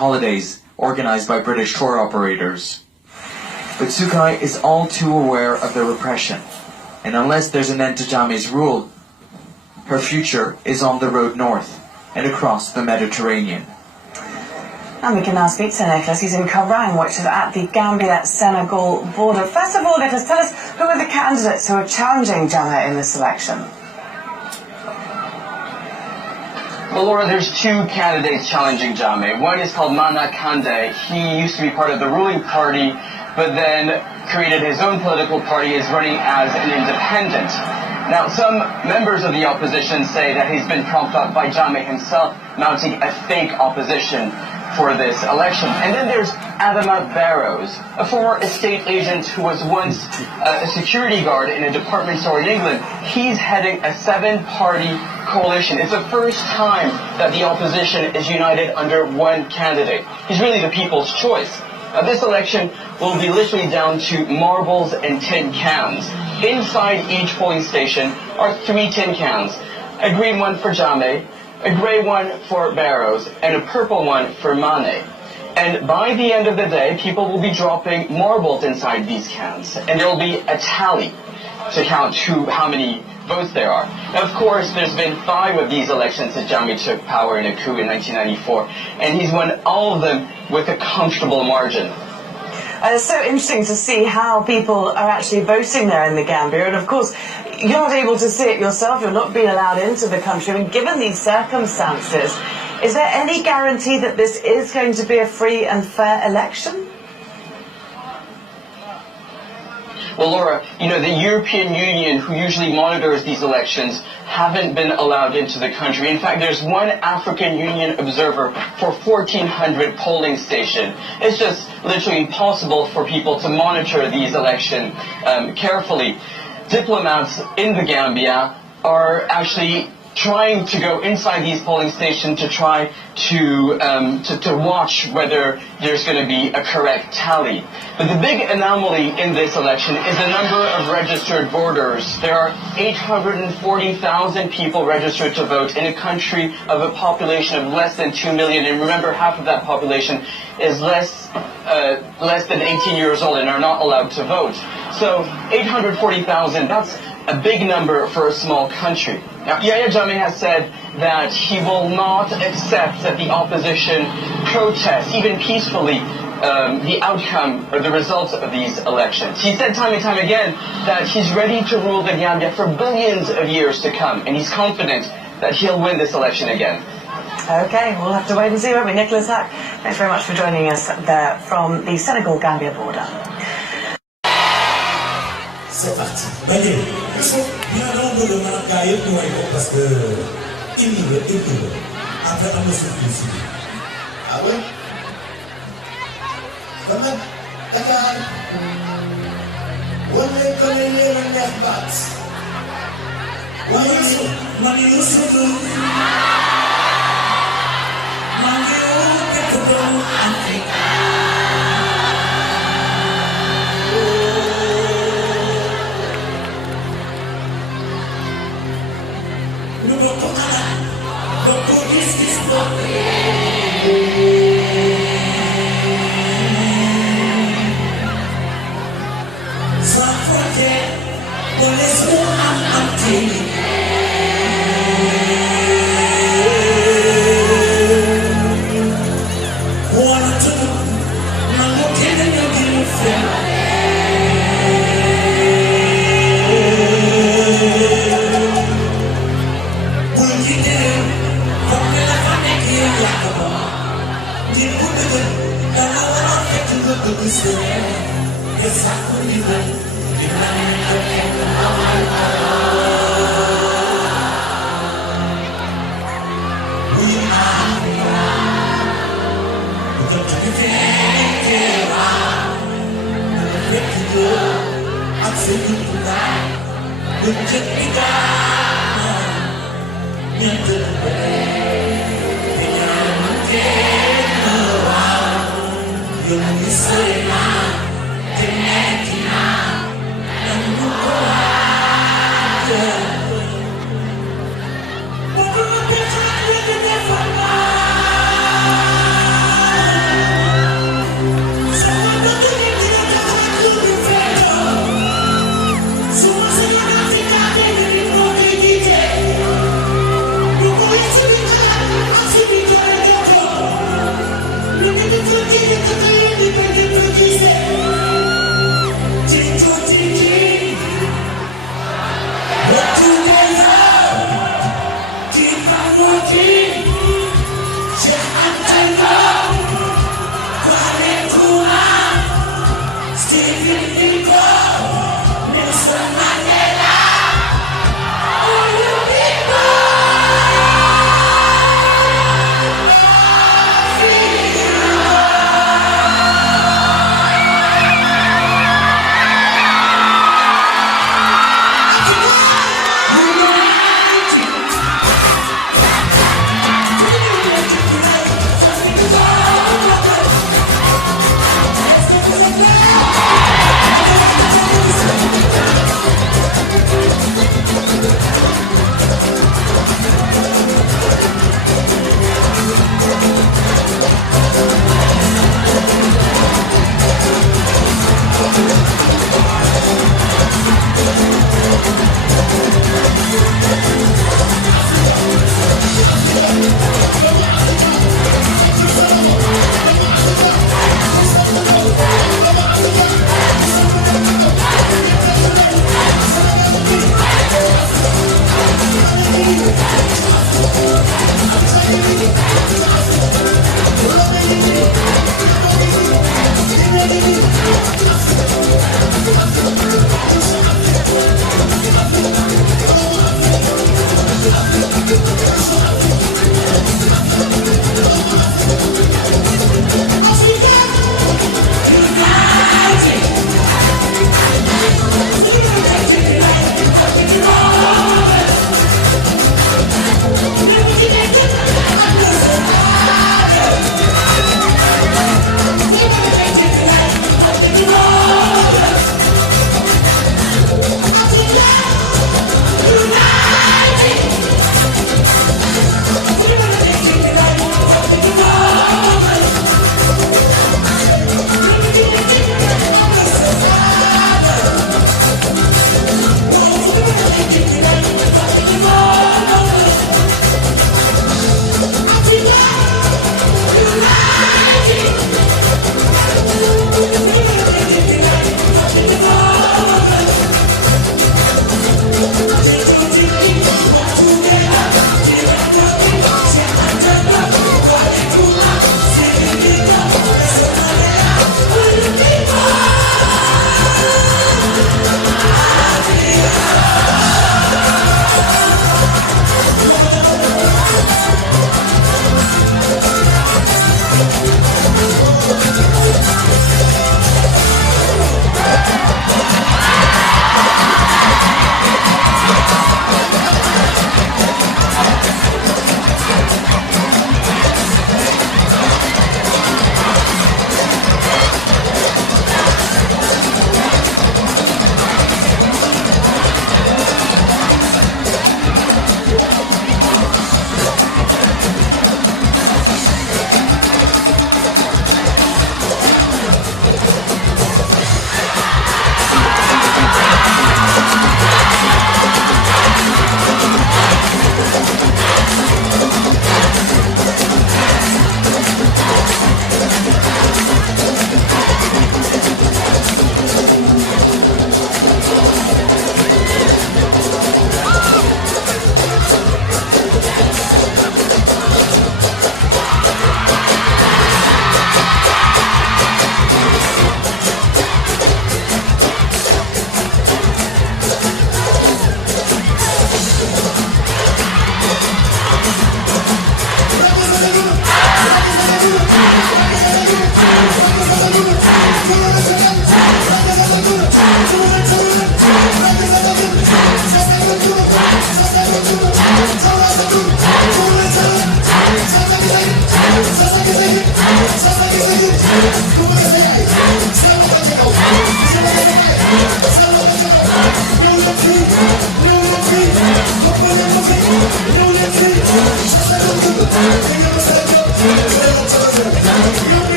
holidays organized by British tour operators. But Sukai is all too aware of the repression, and unless there's an end to Jammeh's rule, her future is on the road north and across the Mediterranean. And we can now speak to Nicholas. He's in Karang, which is at the Gambia-Senegal border. First of all, Nicholas, tell us who are the candidates who are challenging Jammeh in this election? Well, Laura, there's two candidates challenging Jammeh. One is called Mana Kande. He used to be part of the ruling party, but then created his own political party, is running as an independent. Now, some members of the opposition say that he's been propped up by Jammeh himself, mounting a fake opposition for this election. And then there's Adama Barrows, a former estate agent who was once a security guard in a department store in England. He's heading a 7-party coalition. It's the first time that the opposition is united under one candidate. He's really the people's choice. This election will be literally down to marbles and tin cans. Inside each polling station are 3 tin cans, a green one for Jammeh, a grey one for Barrows, and a purple one for Mane. And by the end of the day, people will be dropping marbles inside these cans, and there will be a tally to count how many votes there are. Now, of course, there's been 5 of these elections since Jammeh took power in a coup in 1994, and he's won all of them with a comfortable margin. It's so interesting to see how people are actually voting there in the Gambia, and of course, you're not able to see it yourself, you're not being allowed into the country. I mean, given these circumstances, is there any guarantee that this is going to be a free and fair election? Well, Laura, you know, the European Union, who usually monitors these elections, haven't been allowed into the country. In fact, there's one African Union observer for 1,400 polling stations. It's just literally impossible for people to monitor these elections carefully. Diplomats in the Gambia are actually trying to go inside these polling stations to try to watch whether there's going to be a correct tally. But the big anomaly in this election is the number of registered voters. There are 840,000 people registered to vote in a country of a population of less than 2 million. And remember, half of that population is less than 18 years old and are not allowed to vote. So 840,000, that's a big number for a small country. Now, Yahya Jammeh has said that he will not accept that the opposition protests, even peacefully, the outcome or the results of these elections. He said time and time again that he's ready to rule the Gambia for billions of years to come, and he's confident that he'll win this election again. Okay, we'll have to wait and see, won't we? Nicholas Hack, thanks very much for joining us there from the Senegal-Gambia border. C'est parti. Baguette. Bien nombre de madame Gaïe pour aller parce que il veut. Après, on me surprise. Ah ouais? Quand même, Dakar. On est comme les nerfs. Ouais, Mani Yusufu. Mangeo Pekodo Africa.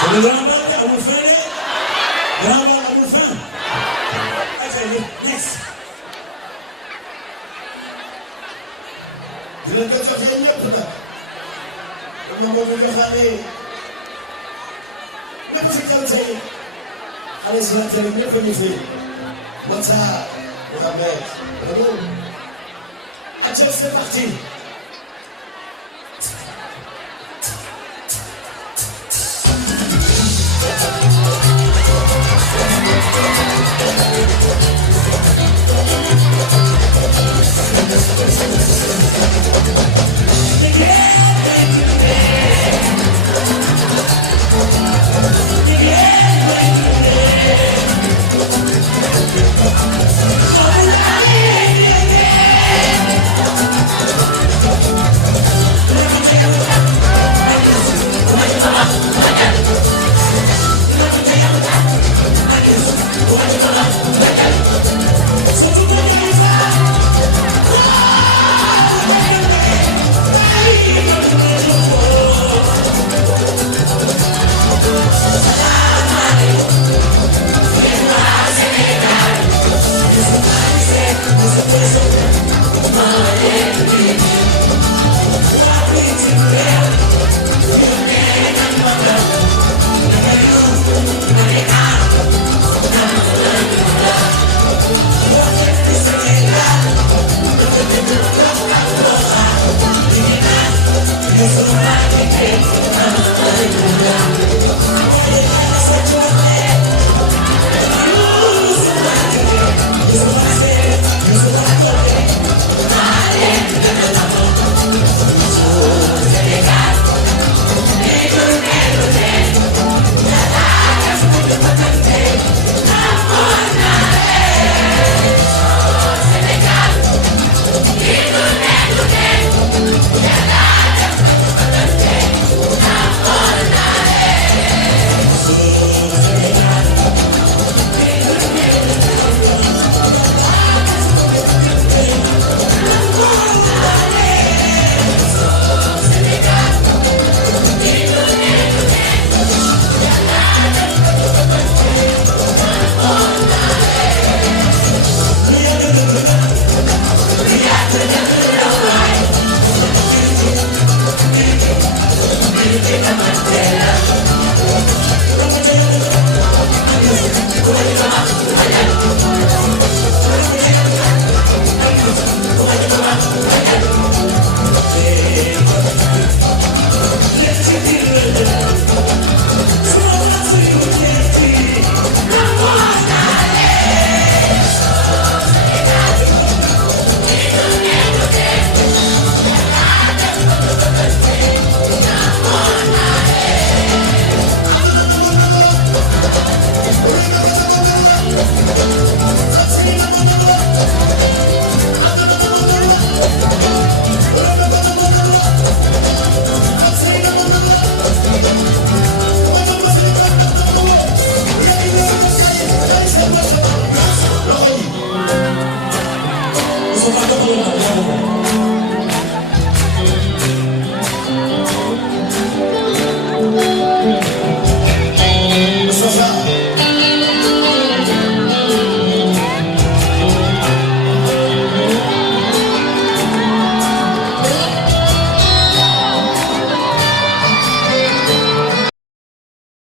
C'est le grand bal à vous faire. Grand bal à vous faire. Okay, next. Il a déjà fait mieux peut-être. On va vous faire aller. Mais vous êtes comme ça. Allez sur la télé, mieux que vous faites. What's up? Mohamed. Bravo. Attention, c'est parti.